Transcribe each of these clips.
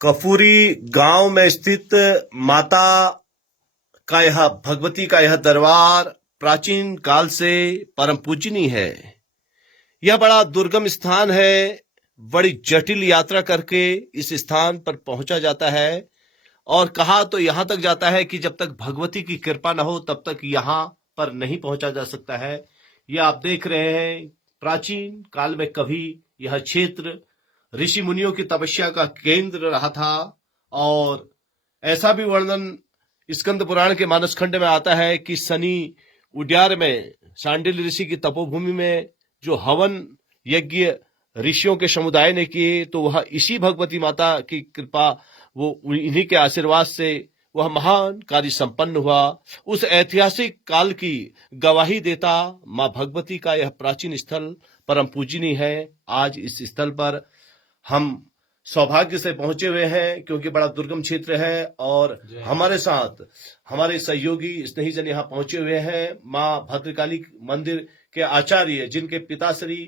कपूरी गांव में स्थित माता का यह भगवती का यह दरबार प्राचीन काल से परम पूजनीय है। यह बड़ा दुर्गम स्थान है। बड़ी जटिल यात्रा करके इस स्थान पर पहुंचा जाता है और कहा तो यहां तक जाता है कि जब तक भगवती की कृपा न हो तब तक यहां पर नहीं पहुंचा जा सकता है। यह आप देख रहे हैं, प्राचीन काल में कभी यह क्षेत्र ऋषि मुनियों की तपस्या का केंद्र रहा था और ऐसा भी वर्णन स्कंद पुराण के मानस खंड में आता है कि शनि उड्यार में शांडिल्य ऋषि की तपोभूमि में जो हवन यज्ञ ऋषियों के समुदाय ने किए तो वह इसी भगवती माता की कृपा, वो इन्हीं के आशीर्वाद से वह महान कार्य संपन्न हुआ। उस ऐतिहासिक काल की गवाही देता मां भगवती का यह प्राचीन स्थल परम पूजनीय है। आज इस स्थल पर हम सौभाग्य से पहुंचे हुए हैं क्योंकि बड़ा दुर्गम क्षेत्र है और हमारे साथ हमारे सहयोगी स्नेहीजन यहाँ पहुंचे हुए हैं। मां भद्रकाली मंदिर के आचार्य, जिनके पिता श्री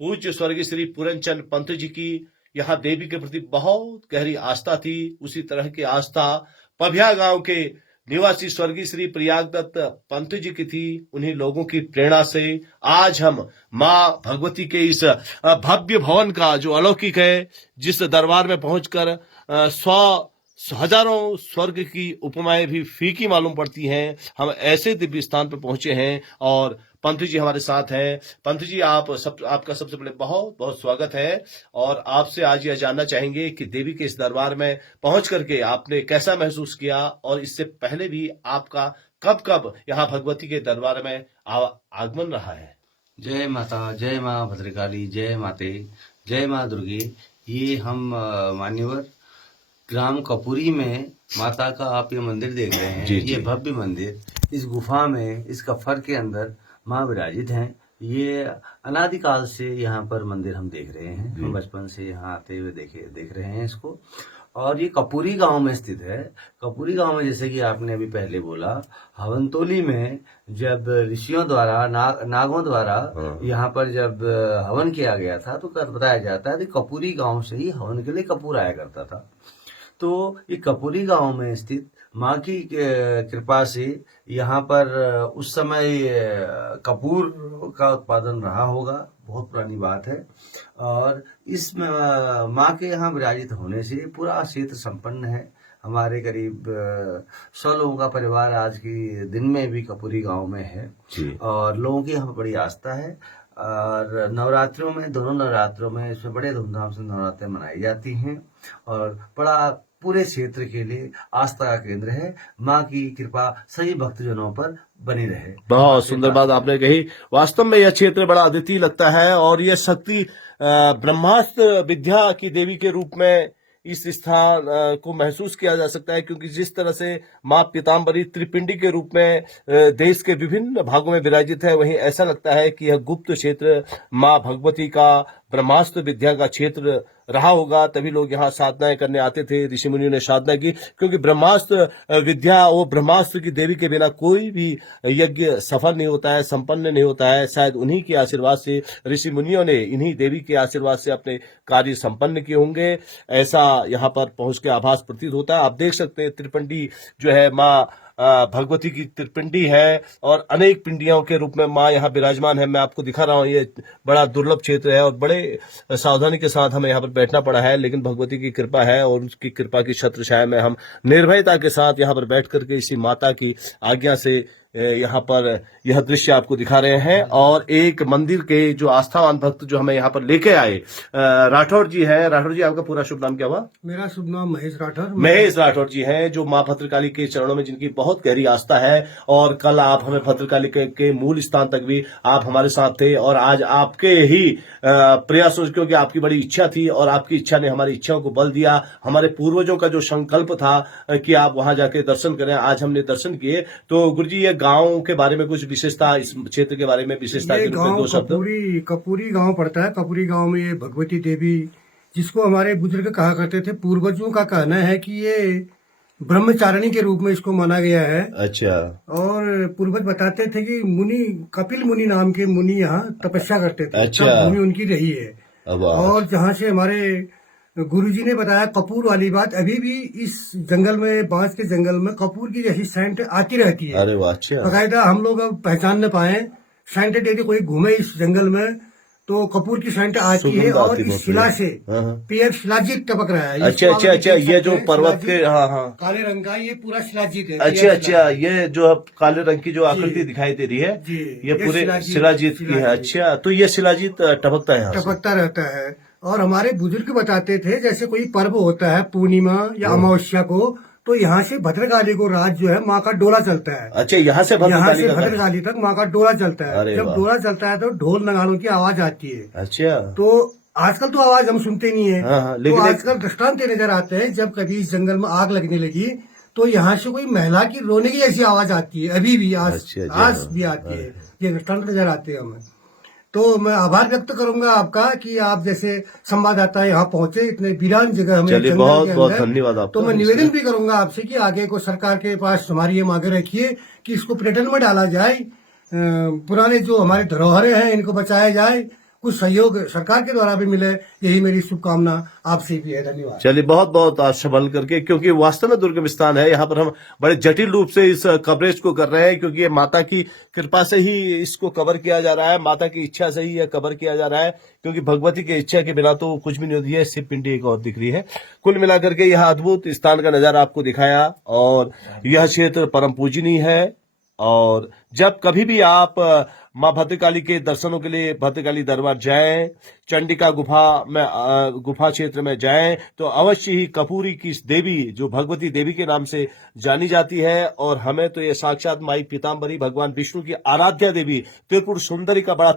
पूज्य स्वर्गीय श्री पूरनचंद पंत जी की यहाँ देवी के प्रति बहुत गहरी आस्था थी। उसी तरह की आस्था पभिया गांव के निवासी स्वर्गीय श्री प्रयाग दत्त पंत जी की थी। उन्हीं लोगों की प्रेरणा से आज हम मां भगवती के इस भव्य भवन का जो अलौकिक है, जिस दरबार में पहुंचकर हजारों स्वर्ग की उपमाएं भी फीकी मालूम पड़ती हैं, हम ऐसे दिव्य स्थान पर पहुंचे हैं और पंत जी हमारे साथ हैं। पंत जी, आपका सबसे पहले बहुत बहुत स्वागत है और आपसे आज यह जानना चाहेंगे कि देवी के इस दरबार में पहुंच करके आपने कैसा महसूस किया और इससे पहले भी आपका कब कब यहाँ भगवती के दरबार में आगमन रहा है। जय माता, जय माँ भद्रकाली, जय माते, जय माँ दुर्गे। ये हम मान्यवर ग्राम कपूरी में माता का आप ये मंदिर देख रहे हैं। ये भव्य मंदिर, इस गुफा में, इस कफर के अंदर माँ विराजित हैं। ये अनादिकाल से यहाँ पर मंदिर हम देख रहे हैं। हम बचपन से यहाँ आते हुए देख रहे हैं इसको। और ये कपूरी गांव में स्थित है। कपूरी गांव में, जैसे कि आपने अभी पहले बोला, हवनतोली में जब ऋषियों द्वारा नागों द्वारा यहाँ पर जब हवन किया गया था तो बताया जाता है कि कपूरी गांव से ही हवन के लिए कपूर आया करता था। तो ये कपूरी गांव में स्थित माँ की कृपा से यहाँ पर उस समय कपूर का उत्पादन रहा होगा, बहुत पुरानी बात है। और इस माँ के यहाँ विराजित होने से पूरा क्षेत्र संपन्न है। हमारे करीब 100 लोगों का परिवार आज की दिन में भी कपूरी गांव में है और लोगों की यहाँ बड़ी आस्था है। और नवरात्रों में, दोनों नवरात्रों में इसमें बड़े धूमधाम से नवरात्रें मनाई जाती हैं और बड़ा पूरे क्षेत्र के लिए आस्था का केंद्र है। माँ की कृपा सभी भक्तजनों पर बनी रहे। बहुत सुंदर बात आपने कही। वास्तव में यह क्षेत्र बड़ा अद्वितीय लगता है और यह शक्ति ब्रह्मास्त्र विद्या की देवी के रूप में इस स्थान को महसूस किया जा सकता है, क्योंकि जिस तरह से माँ पीताम्बरी त्रिपिंडी के रूप में देश के विभिन्न भागों में विराजित है, वहीं ऐसा लगता है कि यह गुप्त क्षेत्र माँ भगवती का ब्रह्मास्त्र विद्या का क्षेत्र रहा होगा। तभी लोग यहाँ साधनाएं करने आते थे, ऋषि मुनियों ने साधना की, क्योंकि ब्रह्मास्त्र विद्या, वो ब्रह्मास्त्र की देवी के बिना कोई भी यज्ञ सफल नहीं होता है, संपन्न नहीं होता है। शायद उन्हीं के आशीर्वाद से, ऋषि मुनियों ने इन्हीं देवी के आशीर्वाद से अपने कार्य संपन्न किए होंगे, ऐसा यहाँ पर पहुंच के आभास प्रतीत होता है। आप देख सकते हैं त्रिपिंडी जो है माँ भगवती की त्रिपिंडी है और अनेक पिंडियों के रूप में माँ यहाँ विराजमान है। मैं आपको दिखा रहा हूँ, ये बड़ा दुर्लभ क्षेत्र है और बड़े सावधानी के साथ हमें यहाँ पर बैठना पड़ा है, लेकिन भगवती की कृपा है और उसकी कृपा की छत्र छाया में हम निर्भयता के साथ यहाँ पर बैठ करके इसी माता की आज्ञा से यहाँ पर यह दृश्य आपको दिखा रहे हैं। और एक मंदिर के जो आस्थावान भक्त जो हमें यहाँ पर लेके आए राठौर जी हैं। राठौर जी, आपका पूरा शुभ नाम क्या हुआ? मेरा शुभ नाम महेश राठौर। महेश राठौर जी हैं, जो माँ भद्रकाली के चरणों में जिनकी बहुत गहरी आस्था है और कल आप हमें भद्रकाली के मूल स्थान तक भी आप हमारे साथ थे और आज आपके ही प्रयासों, क्योंकि आपकी बड़ी इच्छा थी और आपकी इच्छा ने हमारी इच्छाओं को बल दिया। हमारे पूर्वजों का जो संकल्प था कि आप वहां जाके दर्शन करें, आज हमने दर्शन किए। तो गुरुजी, ये गांव के बारे में कुछ विशेषता, इस क्षेत्र के बारे में विशेषता के रूप में दो शब्द। कपूरी गांव पड़ता है। कपूरी गांव में ये भगवती देवी, जिसको हमारे बुजुर्ग कहा करते थे, पूर्वजों का कहना है कि ये ब्रह्मचारिणी के रूप में इसको माना गया है। अच्छा। और पूर्वज बताते थे कि मुनि, कपिल मुनि नाम के मुनि यहाँ तपस्या करते थे। अच्छा। भूमि उनकी रही है। और जहाँ से हमारे गुरुजी ने बताया कपूर वाली बात, अभी भी इस जंगल में, बांस के जंगल में कपूर की जैसी सेंट आती रहती है। अरे वाह, अच्छा। बाकायदा हम लोग अब पहचान न पाए, सेंट यदि कोई घूमे इस जंगल में तो कपूर की सेंट आती है, सुगंध और आती इस बहुत शिला बढ़िया। से हाँ, हाँ। पेड़ शिलाजीत टपक रहा है। अच्छा इसको अच्छा आप अच्छा, देख ये सकते जो हैं, पर्वत के, शिलाजीत हाँ हाँ, काले रंग का, ये पूरा शिलाजीत है। अच्छा अच्छा, ये जो अब काले रंग की जो जी। आकृति दिखाई दे रही है, जी, ये पूरे शिलाजीत शिलाजीत की है। शिलाजीत अच्छा, तो ये शिलाजीत टपकता है यहाँ से। टपकता रहता है। और हमारे बुजुर्ग बताते थे, जैसे कोई पर्व होता है पूर्णिमा या हाँ। अमावस्या को, तो यहाँ से भद्रकाली को रात जो है माँ का डोला चलता है। अच्छा, यहाँ से यहाँ भद्रकाली से का घर। भद्रकाली तक माँ का डोला चलता है। अरे जब वाह। डोला चलता है तो ढोल नगाड़ों की आवाज आती है। अच्छा। तो आजकल तो आवाज हम सुनते नहीं है। हाँ हाँ, तो लेकिन आजकल दृष्टांत नजर आते हैं, जब कभी इस जंगल में आग लगने लगी तो यहाँ से कोई महिला की रोने की जैसी आवाज आती है, अभी भी आज अच्छा, जी, आज हाँ। भी आती है। ये दृष्टांत नजर आते हैं हमें। तो मैं आभार व्यक्त करूंगा आपका कि आप जैसे संवाददाता यहाँ पहुंचे, इतने वीरान जगह हमें चलिए, जंगल बहुत के बहुत अंदर। धन्यवाद आपका। तो मैं निवेदन भी करूंगा आपसे कि आगे को सरकार के पास हमारी ये मांगे रखिए कि इसको पर्यटन में डाला जाए, पुराने जो हमारे धरोहरें हैं इनको बचाया जाए, कुछ सहयोग सरकार के द्वारा भी मिले, यही मेरी शुभकामना आपसे भी है। धन्यवाद। चलिए, बहुत बहुत आज संभल करके, क्योंकि वास्तव में दुर्गम स्थान है, यहाँ पर हम बड़े जटिल रूप से इस कवरेज को कर रहे हैं, क्योंकि ये माता की कृपा से ही इसको कवर किया जा रहा है, माता की इच्छा से ही यह कवर किया जा रहा है, क्योंकि भगवती की इच्छा के बिना तो कुछ भी नहीं होती है। शिव पिंडी एक और दिख रही है। कुल मिलाकर के यह अद्भुत स्थान का नजारा आपको दिखाया, और यह क्षेत्र परम पूजनीय है। और जब कभी भी आप माँ भद्रकाली के दर्शनों के लिए भद्रकाली दरबार जाएं, चंडिका गुफा में गुफा क्षेत्र में जाएं, तो अवश्य ही कपूरी की इस देवी, जो भगवती देवी के नाम से जानी जाती है, और हमें तो ये साक्षात माई पीताम्बरी, भगवान विष्णु की आराध्या देवी, त्रिपुर सुंदरी का बड़ा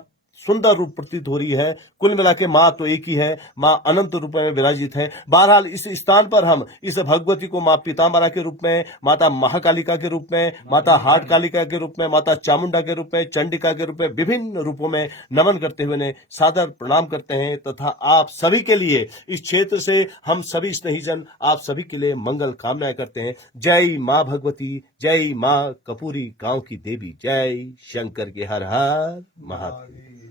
सुंदर रूप प्रतीत हो रही है। कुल मिला के माँ तो एक ही है, माँ अनंत रूप में विराजित है। बहरहाल इस स्थान पर हम इस भगवती को माँ पीताम्बरा के रूप में, माता महाकालिका के रूप में, माता हाट कालिका के रूप में, माता चामुंडा के रूप में, चंडिका के रूप में, विभिन्न रूपों में नमन करते हुए ने सादर प्रणाम करते हैं, तथा आप सभी के लिए, इस क्षेत्र से हम सभी स्नेहीजन आप सभी के लिए मंगल कामनाएं करते हैं। जय माँ भगवती, जय माँ कपूरी गांव की देवी, जय शंकर के हर हर महादेव।